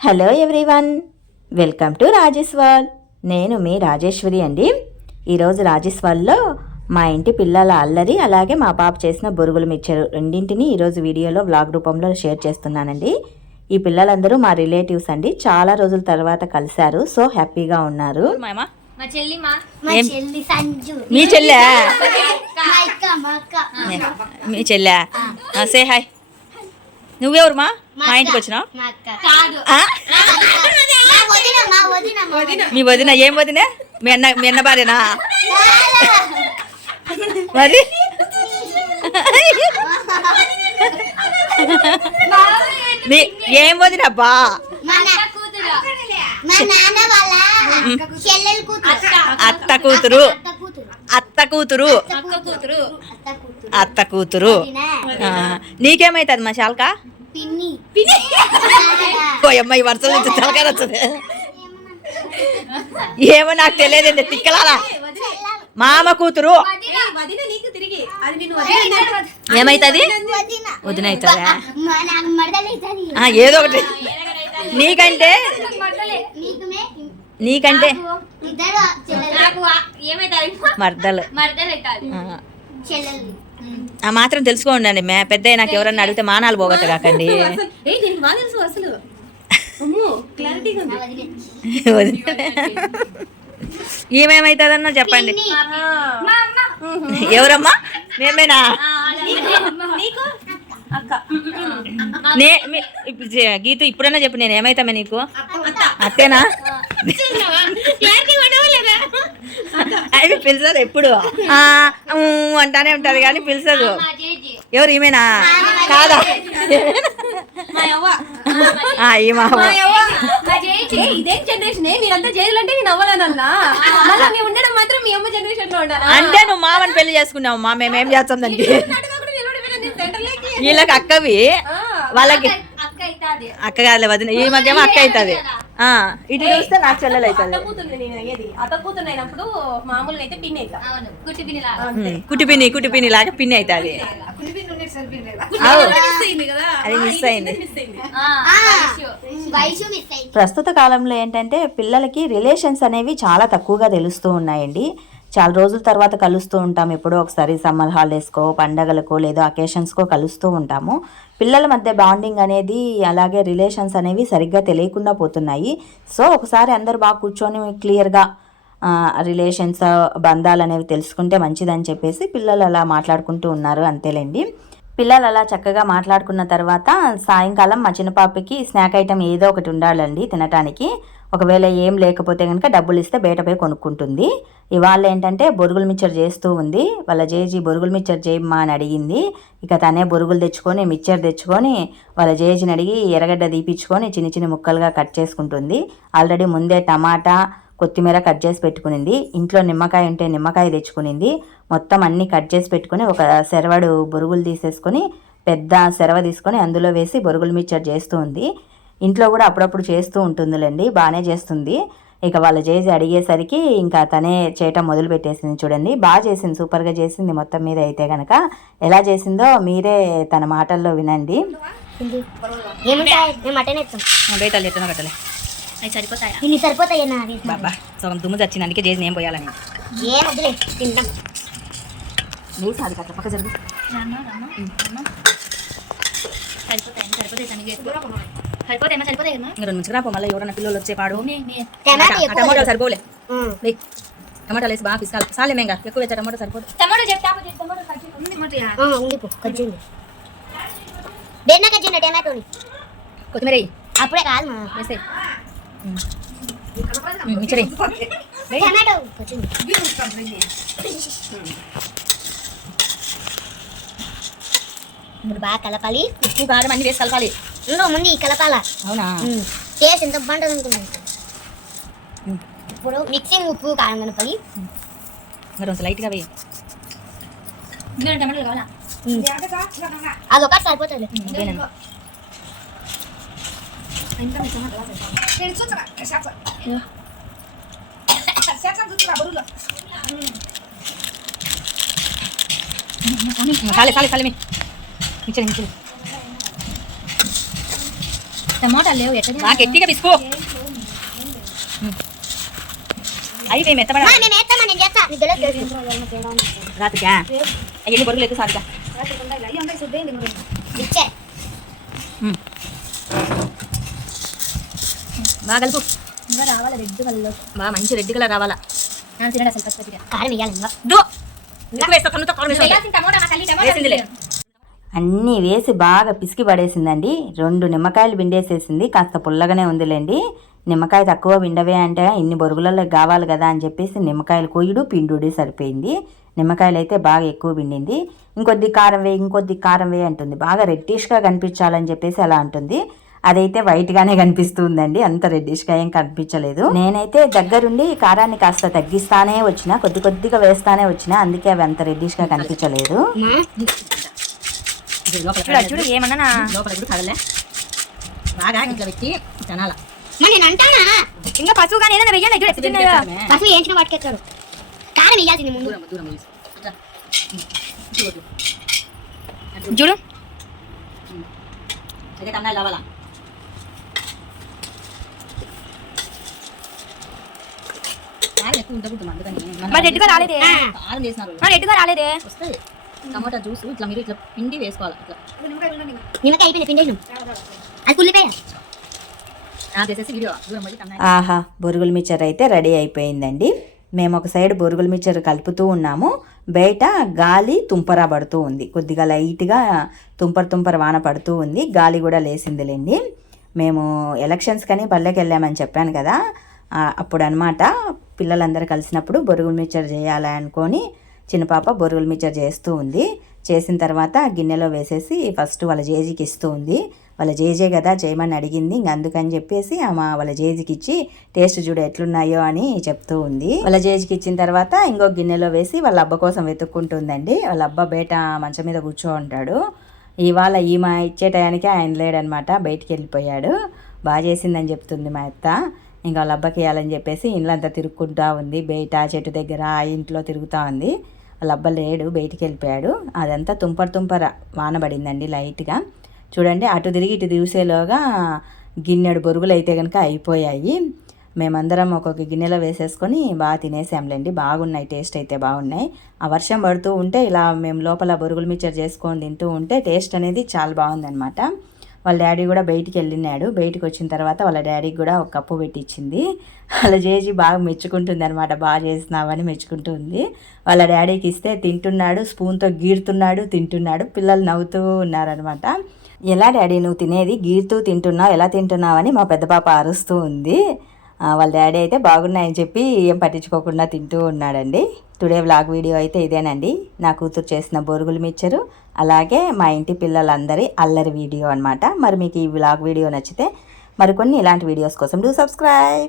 Hello everyone welcome to Rajeshwar నేను మీ రాజేశ్వరి అండి. ఈరోజు రాజేశ్వర్లో మా ఇంటి పిల్లల అల్లరి అలాగే మా పాప చేసిన బొరుగులు మిక్చరు రెండింటిని ఈరోజు వీడియోలో వ్లాగ్ రూపంలో షేర్ చేస్తున్నానండి. ఈ పిల్లలందరూ మా రిలేటివ్స్ అండి. చాలా రోజుల తర్వాత కలిశారు. సో హ్యాపీగా ఉన్నారు. మా చెల్లి మా. మా చెల్లి సంజు. మీ చెల్లె? మా అక్క మా అక్క. మీ చెల్లె? సే హాయ్ నువ్వెవరు మా మా ఇంటికి వచ్చినావు మా వదిన ఏం వదిన? మీ అన్న మీ అన్న భార్యనా? మరి? మీ ఏం వదిన కూతురు. అత్త కూతురు. అత్త కూతురు. అత్త కూతురు. నీకేమైతుంది మా శాల్క? ఈ వరుసల నుంచి తలకాయ వస్తుంది ఏమో నాకు తెలియదండి తిక్కలారా? మామ కూతురు. ఏమైతుంది? వదిన. అవుతుందా ఏదో ఒకటి. నీకంటే నీకంటే ఇద్దరు చెల్లెలు. మర్దలు. ఆ, మాత్రం తెలుసుకోండి మే పెద్ద నాకు ఎవరన్నా అడిగితే మానాలు పోగొట్ట కాకండి. ఏమేమైతుందన్నా చెప్పండి. ఎవరమ్మా? మేమేనా? నే గీత ఇప్పుడన్నా చెప్పు నేను ఏమైతామే నీకు అత్తేనా? అవి పిలిచదు ఎప్పుడు. అంటానే ఉంటది కానీ పిలిచదు. మా జేజీ. ఎవరు ఈమెనా? కాదా. మా ఇదేం జనరేషన్ మీరంతా చేయాలంటే నేను మేము ఉండడం మాత్రం మీ అమ్మ జనరేషన్లో ఉండాలా? అంటే నువ్వు మామని పెళ్ళి చేసుకున్నావు మా మేమేం చేస్తాం దానికి వీళ్ళకి అక్కవి. వాళ్ళకి అక్క కాదులే వదిన ఈ మధ్యేమో అక్క అవుతుంది. ఇటు చూస్తే నాకు చెల్లెలు అవుతుంది మామూలుగా అయితే పిన్ పిన్ని లాగా. కుటిపిని కుటిపిని లాగా పిన్ని అవుతుంది అది. మిస్ అయింది ప్రస్తుత కాలంలో ఏంటంటే పిల్లలకి రిలేషన్స్ అనేవి చాలా తక్కువగా తెలుస్తూ ఉన్నాయండి. చాలా రోజుల తర్వాత కలుస్తూ ఉంటాం. ఎప్పుడో ఒకసారి సమ్మర్ హాలిడేస్కో పండగలకో లేదో అకేషన్స్కో కలుస్తూ ఉంటాము. పిల్లల మధ్య బాండింగ్ అనేది అలాగే రిలేషన్స్ అనేవి సరిగ్గా తెలియకుండా పోతున్నాయి. సో ఒకసారి అందరూ బాగా కూర్చొని క్లియర్గా రిలేషన్స్ బంధాలు అనేవి తెలుసుకుంటే మంచిదని చెప్పేసి పిల్లలు అలా మాట్లాడుకుంటూ ఉన్నారు అంతేలేండి. పిల్లలు అలా చక్కగా మాట్లాడుకున్న తర్వాత సాయంకాలం మా చిన్న పాపకి స్నాక్ ఐటెం ఏదో ఒకటి ఉండాలండి తినటానికి. ఒకవేళ ఏం లేకపోతే కనుక డబ్బులు ఇస్తే బయట పోయి కొనుక్కుంటుంది. ఇవాళ ఏంటంటే బొరుగులు మిక్చర్ చేస్తూ ఉంది. వాళ్ళ జేజీ బొరుగులు మిక్చర్ చేయమ్మా అని అడిగింది. ఇక తనే బొరుగులు తెచ్చుకొని మిక్చర్ తెచ్చుకొని వాళ్ళ జేజీని అడిగి ఎర్రగడ్డ తీపిచ్చుకొని చిన్న చిన్న ముక్కలుగా కట్ చేసుకుంటుంది. ఆల్రెడీ ముందే టమాటా కొత్తిమీర కట్ చేసి పెట్టుకునింది. ఇంట్లో నిమ్మకాయ ఉంటే నిమ్మకాయ తెచ్చుకునింది. మొత్తం అన్నీ కట్ చేసి పెట్టుకుని ఒక సెరవడు బొరుగులు తీసేసుకొని పెద్ద సెరవ తీసుకొని అందులో వేసి బొరుగులు మిక్చర్ చేస్తూ ఉంది. ఇంట్లో కూడా అప్పుడప్పుడు చేస్తూ ఉంటుందిలేండి బాగానే చేస్తుంది. ఇక వాళ్ళ చేసి అడిగేసరికి ఇంకా తనే చేయటం మొదలు పెట్టేసింది చూడండి. బాగా చేసింది సూపర్గా చేసింది మొత్తం మీద అయితే కనుక ఎలా చేసిందో మీరే తన మాటల్లో వినండి. సగం దుమ్ము అందుకే చేసి నేను పోయాలని. సరిపోతాయి? సరిపోతాయి? రెండు నుంచి రాపో మళ్ళీ ఎవరన్నా పిల్లలు వచ్చే పాడు. టమాటా సరిపోలే. టమాటాలు వేసి బాగా పిసాలి సాలే మేంగా ఎక్కువ వేస్తే టమాటా సరిపోదు. టమాటో చెప్తా టమాటో కొత్తిమీర. అప్పుడే కాదు. టమాటో కజ్జింది. ఇప్పుడు బాగా కలపాలి. ఉప్పు కారం అన్ని వేసి కలపాలి. ఇంకో ముందు ఈ కలపాల అవునా టేస్ట్ ఎంత బాగుంటుంది అనుకున్నాను ఉమ్. ఇప్పుడు మిక్సింగ్ ఉప్పు కారం కలపాలి ఇంకా కొంచెం లైట్గా వేయి టమాటాలు కావాలా అది ఒకటి సరిపోతుంది ఇదేనండి. చాలే చాలే చాలే మీ మిక్చర్ మిక్చర్ టమాటా లేవు ఎట్లా బాగా నేను చేస్తా. రాత్రికా? బొరుగులు ఎక్కువ ఇచ్చే. కలుపు. ఇంకా రావాలి? రెడ్ కల్లో బాగా మంచి రెడ్ కలర్ రావాలా. తినడం అసలు కారం వేయాలి ఇంకా. కారం వేస్తా. టమాటా నా తల్లి వేసిందిలే అన్నీ వేసి బాగా పిసికి పడేసిందండి. రెండు నిమ్మకాయలు పిండేసేసింది. కాస్త పుల్లగానే ఉందిలేండి. నిమ్మకాయ తక్కువ పిండవే అంటే ఇన్ని బొరుగులలో కావాలి కదా అని చెప్పేసి నిమ్మకాయలు కొయ్యుడు పిండుడు సరిపోయింది. నిమ్మకాయలు అయితే బాగా ఎక్కువ పిండింది. ఇంకొద్ది కారం వేయి ఇంకొద్ది కారం వేయి అంటుంది. బాగా రెడ్డిష్గా కనిపించాలని చెప్పేసి అలా అంటుంది. అదైతే వైట్గానే కనిపిస్తుందండి. అంత రెడ్డిష్గా ఏం కనిపించలేదు. నేనైతే దగ్గరుండి కారాన్ని కాస్త తగ్గిస్తానే వచ్చిన కొద్ది కొద్దిగా వేస్తానే వచ్చిన. అందుకే అవి అంత రెడ్డిష్గా కనిపించలేదు. చూడు చూడు ఏమన్నా లోపల కూడా కదలే. బాగా ఇట్లా పెట్టి తినాల నేను అంటానా? ఇంకా కానీ ఏదైనా వెయ్యండి చూడు కారం ముందు. చూడు. మరి రాలేదే? మరి రాలేదే? టమాటా జ్యూస్ ఇట్లా మీరు ఇట్లా పిండి వేసుకోవాలి ఇట్లా. నిమ్మకాయ అయిపోయింది పిండేసినాం అది కుళ్ళిపోయా ఆహా బొరుగుల మిక్చర్ అయితే రెడీ అయిపోయిందండి. మేము ఒక సైడ్ బొరుగుల మిక్చర్ కలుపుతూ ఉన్నాము. బయట గాలి తుంపర పడుతూ ఉంది. కొద్దిగా లైట్గా తుంపర తుంపర వాన పడుతూ ఉంది. గాలి కూడా లేసిందిలేండి. మేము ఎలక్షన్స్ కని పల్లెకి వెళ్ళామని చెప్పాను కదా. అప్పుడు అనమాట పిల్లలందరూ కలిసినప్పుడు బొరుగుల మిక్చర్ చేయాలి అనుకొని చిన్న పాప బొరుగుల మిక్చర్ చేస్తూ ఉంది. చేసిన తర్వాత గిన్నెలో వేసేసి ఫస్ట్ వాళ్ళ జేజీకి ఇస్తూ ఉంది. వాళ్ళ జేజే కదా చేయమని అడిగింది. ఇంక అందుకని చెప్పేసి ఆమె వాళ్ళ జేజీకి ఇచ్చి టేస్ట్ చూడు ఎట్లున్నాయో అని చెప్తూ ఉంది. వాళ్ళ జేజీకి ఇచ్చిన తర్వాత ఇంకో గిన్నెలో వేసి వాళ్ళ అబ్బ కోసం వెతుక్కుంటుందండి. వాళ్ళ అబ్బ బయట మంచం మీద కూర్చో ఉంటాడు. ఇవాళ ఈమె ఇచ్చే టయానికి ఆయన లేడనమాట. బయటికి వెళ్ళిపోయాడు. బాగా చేసిందని చెప్తుంది మా అత్త. ఇంకా వాళ్ళ అబ్బకి ఇవ్వాలని చెప్పేసి ఇండ్లంతా తిరుక్కుంటా ఉంది. బయట చెట్టు దగ్గర ఇంట్లో తిరుగుతూ ఉంది. వాళ్ళ అబ్బ లేడు బయటికి వెళ్ళిపోయాడు అదంతా తుంపర తుంపర వాన పడిందండి లైట్గా. చూడండి అటు తిరిగి ఇటు తీసేలోగా గిన్నెడు బొరుగులు అయితే కనుక అయిపోయాయి. మేమందరం ఒక్కొక్క గిన్నెలో వేసేసుకొని బాగా తినేసాంలేండి. బాగున్నాయి టేస్ట్ అయితే బాగున్నాయి. ఆ వర్షం పడుతూ ఉంటే ఇలా మేము లోపల బొరుగులు మిక్చర్ చేసుకొని తింటూ ఉంటే టేస్ట్ అనేది చాలా బాగుందనమాట వాళ్ళ డాడీ కూడా బయటికి వెళ్ళినాడు. బయటికి వచ్చిన తర్వాత వాళ్ళ డాడీకి కూడా ఒక కప్పు పెట్టించింది వాళ్ళ చేసి బాగా మెచ్చుకుంటుంది అనమాట బాగా చేసినావని మెచ్చుకుంటుంది. వాళ్ళ డాడీకి ఇస్తే తింటున్నాడు స్పూన్తో గీరుతున్నాడు తింటున్నాడు. పిల్లలు నవ్వుతూ ఉన్నారనమాట ఎలా డాడీ నువ్వు తినేది? గీరుతూ తింటున్నావు ఎలా తింటున్నావని మా పెద్ద పాప అరుస్తూ ఉంది. వాళ్ళ డాడీ అయితే బాగున్నాయని చెప్పి ఏం పట్టించుకోకుండా తింటూ ఉన్నాడండి. టుడే వ్లాగ్ వీడియో అయితే ఇదేనండి. నా కూతురు చేసిన బొరుగులు మిచ్చరు అలాగే మా ఇంటి పిల్లలందరి అల్లరి వీడియో అన్నమాట. మరి మీకు ఈ వ్లాగ్ వీడియో నచ్చితే మరికొన్ని ఇలాంటి వీడియోస్ కోసం డూ సబ్స్క్రైబ్.